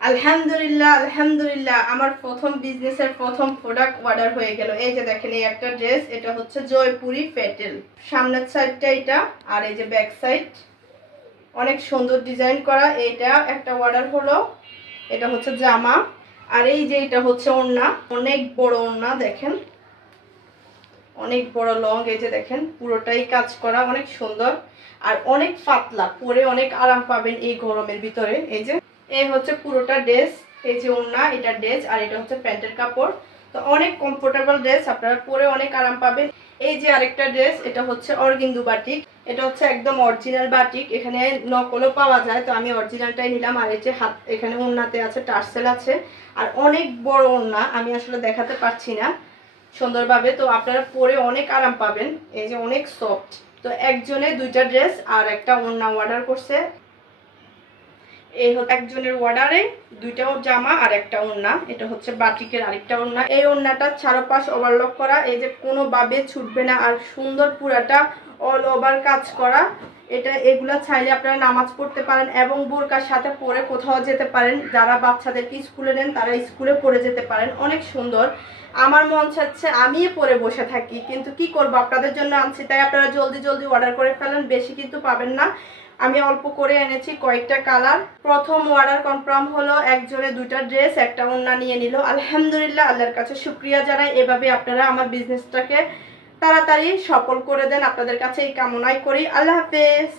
আলহামদুলিল্লাহ আলহামদুলিল্লাহ আমার প্রথম বিজনেসের প্রথম প্রোডাক্ট অর্ডার হয়ে গেল। এই যে দেখেন এই একটা ড্রেস, এটা হচ্ছে জয়পুরি প্যাটেল। সামনের সাইডটা এটা, আর এই যে ব্যাক সাইড অনেক সুন্দর ডিজাইন করা। এইটা একটা অর্ডার হলো, এটা হচ্ছে জামা। আর এই যে এটা হচ্ছে ওড়না, অনেক বড় ওড়না, দেখেন অনেক বড় লং। এই যে দেখেন পুরোটাই কাজ করা, অনেক সুন্দর আর অনেক পাতলা, পরে অনেক আরাম পাবেন এই গরমের ভিতরে। এই যে এই হচ্ছে পুরোটা ড্রেস, এই যে ওড়না, এটা ড্রেস আর এটা হচ্ছে প্যান্টের কাপড়। তো অনেক কমফোর্টেবল ড্রেস, আপনারা পরে অনেক আরাম পাবেন। এই যে আরেকটা ড্রেস, এটা হচ্ছে অর্গিন্দু বাটিক। এটা হচ্ছে একদম অরিজিনাল বাটিক, এখানে নকলও পাওয়া যায়, তো আমি অরিজিনালটাই নিলাম। আর এই যে হাত, এখানে ওড়নাতে আছে টার্সেল আছে, আর অনেক বড় ওড়না, আমি আসলে দেখাতে পারছি না সুন্দরভাবে, তো আপনারা পরে অনেক আরাম পাবেন। এই যে অনেক সফট। তো একজনে দুইটা ড্রেস আর একটা ওড়না অর্ডার করছে। এই হচ্ছে একজনের অর্ডারে দুইটাও জামা আর একটা ওড়না। এটা হচ্ছে বাটিকের আরেকটা ওড়না। এই ওড়নাটা চারপাশ ওভারলক করা, এই যে কোনোভাবে ছুটবে না, আর সুন্দর পুরাটা অল ওভার কাজ করা। এটা এগুলা চাইলে আপনারা নামাজ পড়তে পারেন এবং বোরকার সাথে পরে কোথাও যেতে পারেন। যারা বাচ্চাদেরকে স্কুলে নেন তারা স্কুলে পরে যেতে পারেন, অনেক সুন্দর। আমার মন চাচ্ছে আমি পরে বসে থাকি, কিন্তু কি করব, আপনাদের জন্য আনছি, তাই আপনারা জলদি জলদি অর্ডার করে ফেলেন, বেশি কিন্তু পাবেন না। আমি অল্প করে এনেছি, কয়েকটা কালার। প্রথম অর্ডার কনফার্ম হলো, একজনে দুইটা ড্রেস একটা ওড়না নিয়ে নিল। আলহামদুলিল্লাহ, আল্লাহর কাছে শুকরিয়া জানাই। এভাবে আপনারা আমার বিজনেসটাকে তাড়াতাড়ি সফল করে দেন, আপনাদের কাছে এই কামনাই করি। আল্লাহ হাফেজ।